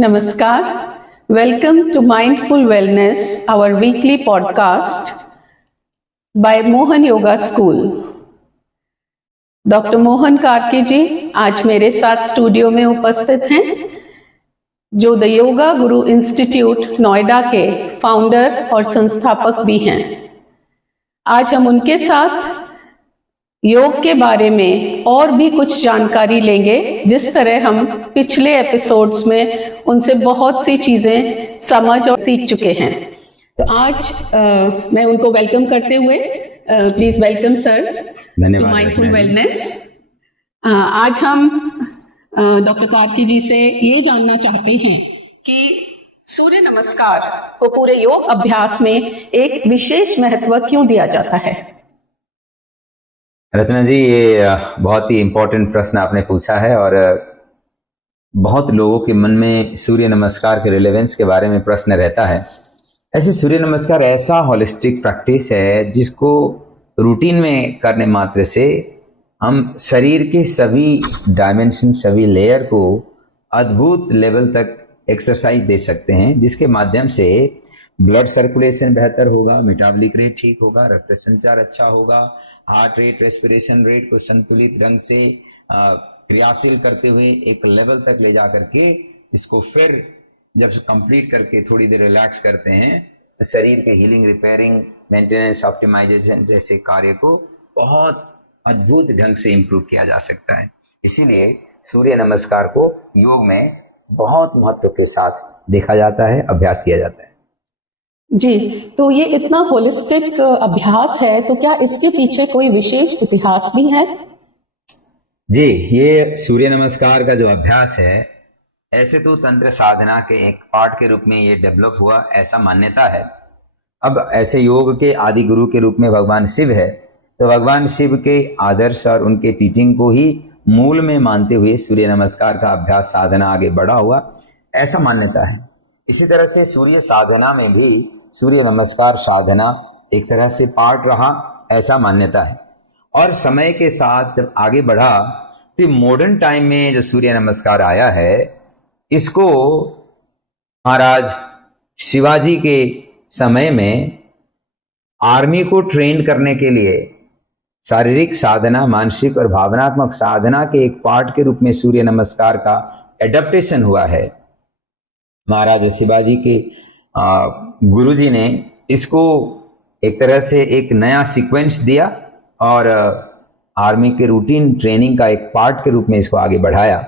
Namaskar. Welcome to Mindful Wellness, our weekly podcast by Mohan Yoga School. Doctor Mohan Karke ji आज मेरे साथ studio में उपस्थित हैं, जो the yoga Guru institute Noida के फाउंडर और संस्थापक भी हैं। आज हम उनके साथ योग के बारे में और भी कुछ जानकारी लेंगे, जिस तरह हम पिछले एपिसोड्स में उनसे बहुत सी चीजें समझ और सीख चुके हैं। तो आज मैं उनको वेलकम करते हुए please welcome sir to mindful wellness. आज हम डॉक्टर कार्की जी से ये जानना चाहते हैं कि सूर्य नमस्कार को पूरे योग अभ्यास में एक विशेष महत्व क्यों दिया जाता है। रत्ना जी, ये बहुत ही इम्पोर्टेंट प्रश्न आपने पूछा है और बहुत लोगों के मन में सूर्य नमस्कार के रिलेवेंस के बारे में प्रश्न रहता है। ऐसे सूर्य नमस्कार ऐसा होलिस्टिक प्रैक्टिस है जिसको रूटीन में करने मात्र से हम शरीर के सभी डायमेंशन, सभी लेयर को अद्भुत लेवल तक एक्सरसाइज दे सकते हैं, जिसके माध्यम से ब्लड सर्कुलेशन बेहतर होगा, मेटाबॉलिक रेट ठीक होगा, रक्त संचार अच्छा होगा, हार्ट रेट, रेस्पिरेशन रेट को संतुलित ढंग से क्रियाशील करते हुए एक लेवल तक ले जा करके इसको फिर जब कंप्लीट करके थोड़ी देर रिलैक्स करते हैं तो शरीर के हीलिंग, रिपेयरिंग, मेंटेनेंस, ऑप्टिमाइजेशन जैसे कार्य को बहुत अद्भुत ढंग से इम्प्रूव किया जा सकता है। इसीलिए सूर्य नमस्कार को योग में बहुत महत्व के साथ देखा जाता है, अभ्यास किया जाता है। जी, तो ये इतना होलिस्टिक अभ्यास है, तो क्या इसके पीछे कोई विशेष इतिहास भी है? जी, ये सूर्य नमस्कार का जो अभ्यास है, ऐसे तो तंत्र साधना के एक पार्ट के रूप में ये डेवलप हुआ, ऐसा मान्यता है। अब ऐसे योग के आदि गुरु के रूप में भगवान शिव है, तो भगवान शिव के आदर्श और उनके टीचिंग को ही मूल में मानते हुए सूर्य नमस्कार का अभ्यास साधना आगे बढ़ा हुआ, ऐसा मान्यता है। इसी तरह से सूर्य साधना में भी सूर्य नमस्कार साधना एक तरह से पार्ट रहा, ऐसा मान्यता है। और समय के साथ जब आगे बढ़ा तो मॉडर्न टाइम में जो सूर्य नमस्कार आया है, इसको महाराज शिवाजी के समय में आर्मी को ट्रेन करने के लिए शारीरिक साधना, मानसिक और भावनात्मक साधना के एक पार्ट के रूप में सूर्य नमस्कार का एडेप्टेशन हुआ है। महाराज शिवाजी के गुरुजी ने इसको एक तरह से एक नया सीक्वेंस दिया और आर्मी के रूटीन ट्रेनिंग का एक पार्ट के रूप में इसको आगे बढ़ाया।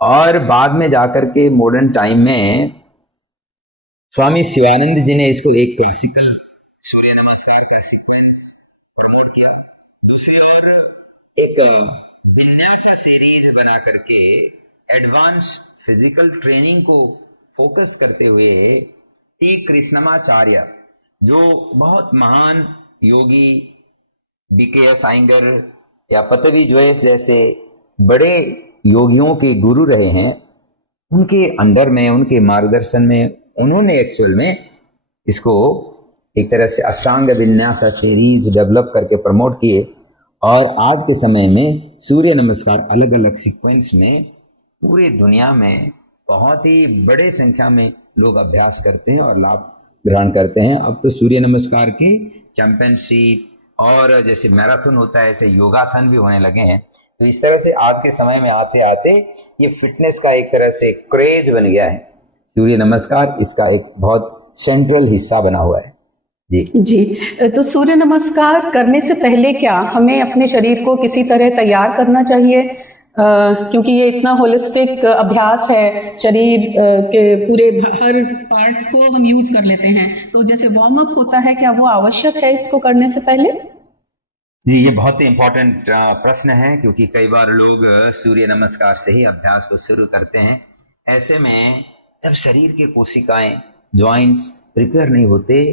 और बाद में जाकर के मॉडर्न टाइम में स्वामी शिवानंद जी ने इसको एक क्लासिकल सूर्य नमस्कार का सीक्वेंस प्रमोट किया। दूसरी ओर एक विन्यास सीरीज बना करके एडवांस फिजिकल ट्रेनिंग को फोकस करते हुए टी कृष्णमाचार्य, जो बहुत महान योगी, बीकेएस आयंगर या पतंजलि जोयस जैसे बड़े योगियों के गुरु रहे हैं, उनके अंडर में, उनके मार्गदर्शन में उन्होंने एक्चुअल में इसको एक तरह से अष्टांग विन्यास सीरीज डेवलप करके प्रमोट किए। और आज के समय में सूर्य नमस्कार अलग अलग सीक्वेंस में पूरे दुनिया में बहुत ही बड़े संख्या में लोग अभ्यास करते हैं और लाभ ग्रहण करते हैं। अब तो सूर्य नमस्कार की चैंपियनशिप और जैसे मैराथन होता है, ऐसे योगाथन भी होने लगे हैं। तो इस तरह से आज के समय में आते आते ये फिटनेस का एक तरह से क्रेज बन गया है। सूर्य नमस्कार इसका एक बहुत सेंट्रल हिस्सा बना हुआ है। जी, तो सूर्य नमस्कार करने से पहले क्या हमें अपने शरीर को किसी तरह तैयार करना चाहिए? क्योंकि ये इतना होलिस्टिक अभ्यास है, शरीर के पूरे हर पार्ट को हम यूज कर लेते हैं, तो जैसे वार्म अप होता है, क्या वो आवश्यक है इसको करने से पहले? जी, ये बहुत ही इम्पोर्टेंट प्रश्न है, क्योंकि कई बार लोग सूर्य नमस्कार से ही अभ्यास को शुरू करते हैं। ऐसे में जब शरीर के कोशिकाएं, जॉइंट्स प्रिपेयर नहीं होते,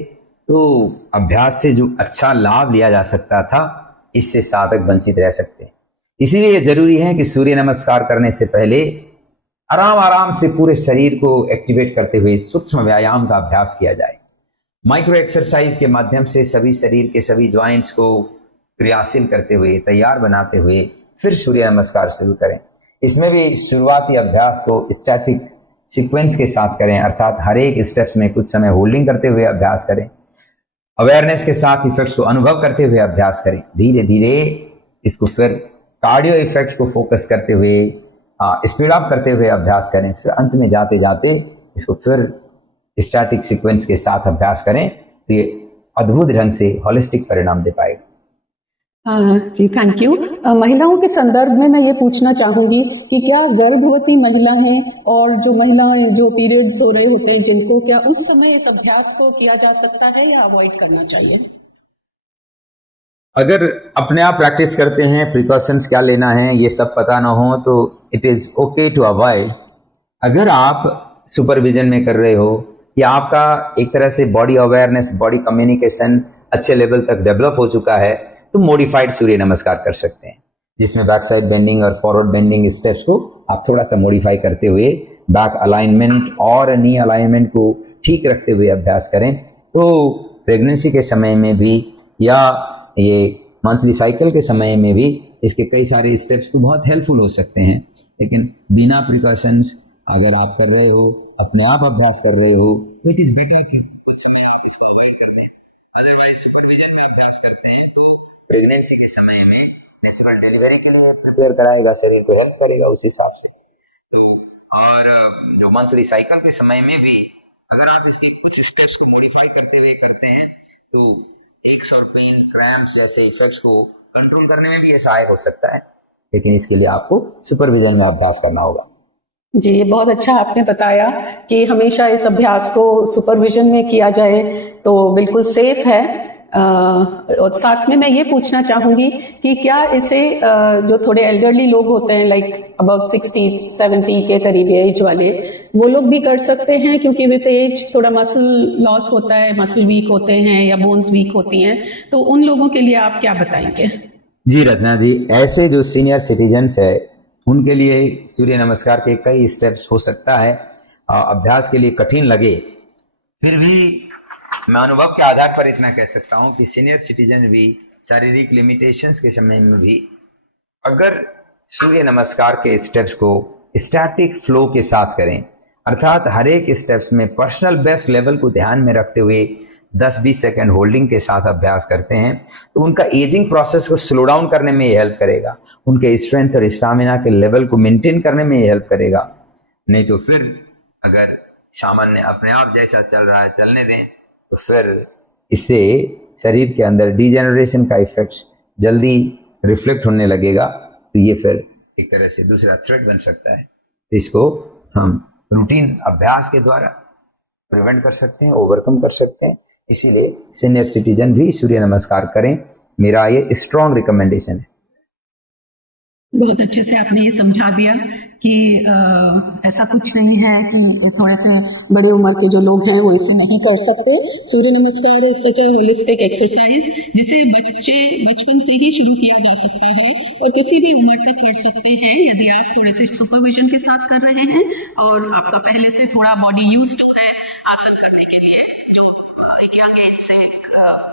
तो अभ्यास से जो अच्छा लाभ लिया जा सकता था, इससे साधक वंचित रह सकते हैं। इसीलिए जरूरी है कि सूर्य नमस्कार करने से पहले आराम आराम से पूरे शरीर को एक्टिवेट करते हुए सूक्ष्म व्यायाम का अभ्यास किया जाए। माइक्रो एक्सरसाइज के माध्यम से सभी शरीर के सभी जॉइंट्स को क्रियाशील करते हुए, तैयार बनाते हुए फिर सूर्य नमस्कार शुरू करें। इसमें भी शुरुआती अभ्यास को स्टैटिक सीक्वेंस के साथ करें, अर्थात हर एक स्टेप्स में कुछ समय होल्डिंग करते हुए अभ्यास करें। अवेयरनेस के साथ इफेक्ट्स को अनुभव करते हुए अभ्यास करें। धीरे धीरे इसको फिर कार्डियो इफेक्ट को फोकस करते हुए स्पीड अप करते हुए अभ्यास करें। फिर अंत में जाते जाते इसको फिर स्टैटिक सीक्वेंस के साथ अभ्यास करें तो ये अद्भुत ढंग से हॉलिस्टिक परिणाम दे पाएगा। जी थैंक यू। महिलाओं के संदर्भ में मैं ये पूछना चाहूंगी कि क्या गर्भवती महिला हैं और जो महिलाएं जो पीरियड्स हो रहे होते हैं जिनको, क्या उस समय इस अभ्यास को किया जा सकता है या अवॉइड करना चाहिए? अगर अपने आप प्रैक्टिस करते हैं, प्रिकॉशंस क्या लेना है ये सब पता ना हो तो it is okay to avoid. अगर आप सुपरविजन में कर रहे हो या आपका एक तरह से बॉडी अवेयरनेस, बॉडी कम्युनिकेशन अच्छे लेवल तक डेवलप हो चुका है तो मॉडिफाइड सूर्य नमस्कार कर सकते हैं, जिसमें बैक साइड बेंडिंग और फॉरवर्ड बेंडिंग स्टेप्स को आप थोड़ा सा मॉडिफाई करते हुए बैक अलाइनमेंट और नी अलाइनमेंट को ठीक रखते हुए अभ्यास करें तो प्रेगनेंसी के समय में भी या ये मंथली साइकिल के समय में भी इसके कई सारे स्टेप्स तो बहुत हेल्पफुल हो सकते हैं। लेकिन बिना प्रिकॉशंस अगर आप कर रहे हो, अपने आप अभ्यास कर रहे हो तो इट इज बेटर कि उस समय आप इसको अवॉइड करते हैं। अदरवाइज सुपरविजन में अभ्यास करते हैं तो प्रेगनेंसी के समय में नेचुरल डिलीवरी के लिए प्रिपेयर कराएगा, शरीर को हेल्प करेगा उस हिसाब से। तो और जो मंथली साइकिल के समय में भी अगर आप इसके कुछ स्टेप्स को मॉडिफाई करते हुए करते हैं तो एक्स और पेन, क्रैम्प्स जैसे इफेक्ट्स को कंट्रोल करने में भी ये सहायक हो सकता है। लेकिन इसके लिए आपको सुपरविजन में अभ्यास करना होगा। जी, ये बहुत अच्छा आपने बताया कि हमेशा इस अभ्यास को सुपरविजन में किया जाए तो बिल्कुल सेफ है। और साथ में मैं ये पूछना चाहूंगी कि क्या इसे जो थोड़े एल्डरली लोग होते हैं लाइक अबव 60-70 के करीब एज वाले, वो लोग भी कर सकते हैं? क्योंकि विद एज थोड़ा मसल लॉस होता है, मसल वीक होते हैं या बोन्स वीक होती हैं, तो उन लोगों के लिए आप क्या बताएंगे? जी रचना जी, ऐसे जो सीनियर सिटीजन्स है उनके लिए सूर्य नमस्कार के कई स्टेप्स हो सकता है अभ्यास के लिए कठिन लगे, फिर भी मैं अनुभव के आधार पर इतना कह सकता हूं कि सीनियर सिटीजन भी शारीरिक लिमिटेशंस के समय में भी अगर सूर्य नमस्कार के स्टेप्स को स्टैटिक फ्लो के साथ करें, अर्थात हर एक स्टेप्स में पर्सनल बेस्ट लेवल को ध्यान में रखते हुए 10-20 सेकेंड होल्डिंग के साथ अभ्यास करते हैं तो उनका एजिंग प्रोसेस को स्लो डाउन करने में ये हेल्प करेगा, उनके स्ट्रेंथ और स्टामिना के लेवल को मेंटेन करने में ये हेल्प करेगा। नहीं तो फिर अगर सामान्य अपने आप जैसा चल रहा है चलने दें तो फिर इससे शरीर के अंदर डिजेनरेशन का इफेक्ट जल्दी रिफ्लेक्ट होने लगेगा तो ये फिर एक तरह से दूसरा थ्रेट बन सकता है। तो इसको हम रूटीन अभ्यास के द्वारा प्रिवेंट कर सकते हैं, ओवरकम कर सकते हैं। इसीलिए सीनियर सिटीजन भी सूर्य नमस्कार करें, मेरा ये स्ट्रॉन्ग रिकमेंडेशन है। बहुत अच्छे से आपने ये समझा दिया कि ऐसा कुछ नहीं है कि थोड़े से बड़े उम्र के जो लोग हैं वो इसे नहीं कर सकते। सूर्य नमस्कार is such A holistic exercise जिसे बचपन से ही शुरू किया जा सकता है और किसी भी उम्र तक कर सकते हैं यदि आप थोड़े से सुपरविजन के साथ कर रहे हैं और आपका पहले से थोड़ा बॉडी यूज्ड टू है आसन करने के लिए। जो यंग एज से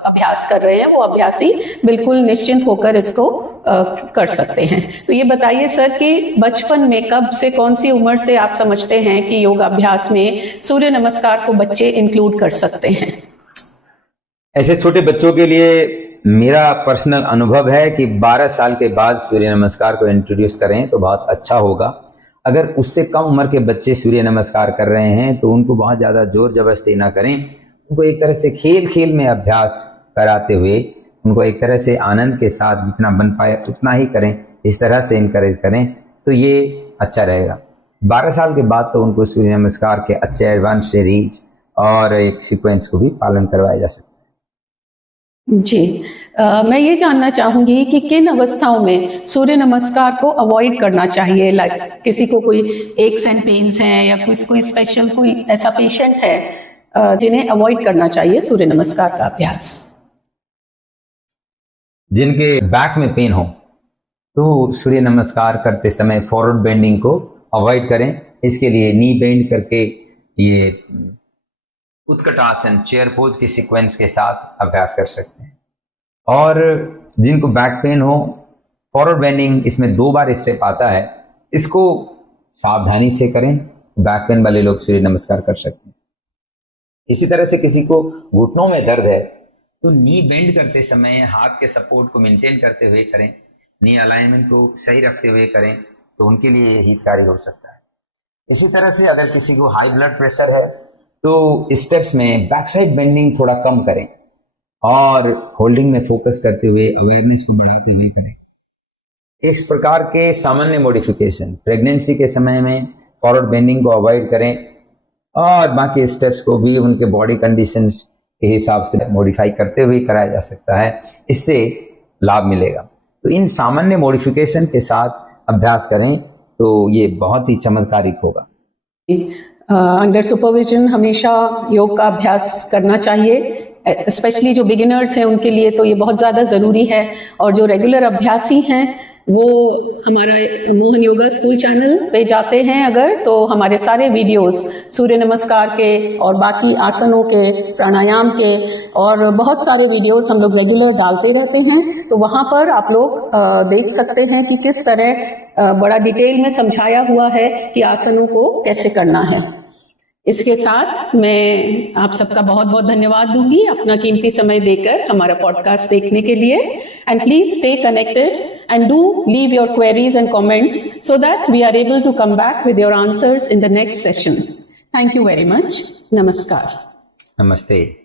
अभ्यास कर रहे हैं वो अभ्यासी बिल्कुल निश्चिंत होकर इसको कर सकते हैं। तो ये बताइए सर कि बचपन में कब से, कौन सी उम्र से आप समझते हैं कि योगाभ्यास में सूर्य नमस्कार को बच्चे इंक्लूड कर सकते हैं? ऐसे छोटे बच्चों के लिए मेरा पर्सनल अनुभव है कि 12 साल के बाद सूर्य नमस्कार को इंट्रोड्यूस करें तो बहुत अच्छा होगा। अगर उससे कम उम्र के बच्चे सूर्य नमस्कार कर रहे हैं तो उनको बहुत ज्यादा जोर जबरदस्ती ना करें, उनको एक तरह से खेल खेल में अभ्यास कराते हुए उनको एक तरह से आनंद के साथ जितना बन पाए उतना ही करें, इस तरह से इनकरेज करें तो ये अच्छा रहेगा। 12 साल के बाद तो उनको सूर्य नमस्कार के अच्छे एडवांस सीरीज और एक सीक्वेंस को भी पालन करवाया जा सकता है। जी, मैं ये जानना चाहूंगी कि किन अवस्थाओं में सूर्य नमस्कार को अवॉइड करना चाहिए। लाइक किसी को कोई एक्स एंड पेन्स हैं या कोई स्पेशल कोई ऐसा पेशेंट है जिन्हें अवॉइड करना चाहिए सूर्य नमस्कार का अभ्यास? जिनके बैक में पेन हो तो सूर्य नमस्कार करते समय फॉरवर्ड बेंडिंग को अवॉइड करें। इसके लिए नी बेंड करके ये उत्कटासन चेयर पोज के सीक्वेंस के साथ अभ्यास कर सकते हैं। और जिनको बैक पेन हो, फॉरवर्ड बेंडिंग इसमें 2 बार स्टेप आता है, इसको सावधानी से करें, बैक पेन वाले लोग सूर्य नमस्कार कर सकते हैं। इसी तरह से किसी को घुटनों में दर्द है तो नी बेंड करते समय हाथ के सपोर्ट को मेंटेन करते हुए करें, नी अलाइनमेंट को सही रखते हुए करें, तो उनके लिए हितकारी हो सकता है। इसी तरह से अगर किसी को हाई ब्लड प्रेशर है तो स्टेप्स में बैक साइड बेंडिंग थोड़ा कम करें और होल्डिंग में फोकस करते हुए अवेयरनेस को बढ़ाते हुए करें। इस प्रकार के सामान्य मॉडिफिकेशन प्रेगनेंसी के समय में फॉरवर्ड बेंडिंग को अवॉइड करें और बाकी स्टेप्स को भी उनके बॉडी कंडीशंस के हिसाब से मॉडिफाई करते हुए कराया जा सकता है, इससे लाभ मिलेगा। तो इन सामान्य मॉडिफिकेशन के साथ अभ्यास करें तो ये बहुत ही चमत्कारिक होगा। अंडर सुपरविजन हमेशा योग का अभ्यास करना चाहिए, स्पेशली जो बिगिनर्स हैं उनके लिए तो ये बहुत ज़्यादा ज़रूरी है। और जो रेगुलर अभ्यासी हैं वो हमारा मोहन योगा स्कूल चैनल पे जाते हैं अगर, तो हमारे सारे वीडियोस सूर्य नमस्कार के और बाकी आसनों के, प्राणायाम के और बहुत सारे वीडियोस हम लोग रेगुलर डालते रहते हैं। तो वहाँ पर आप लोग देख सकते हैं कि किस तरह बड़ा डिटेल में समझाया हुआ है कि आसनों को कैसे करना है। इसके साथ मैं आप सबका बहुत बहुत धन्यवाद दूंगी अपना कीमती समय देकर हमारा पॉडकास्ट देखने के लिए। And please stay connected and do leave your queries and comments so that we are able to come back with your answers in the next session. Thank you very much. नमस्कार। नमस्ते।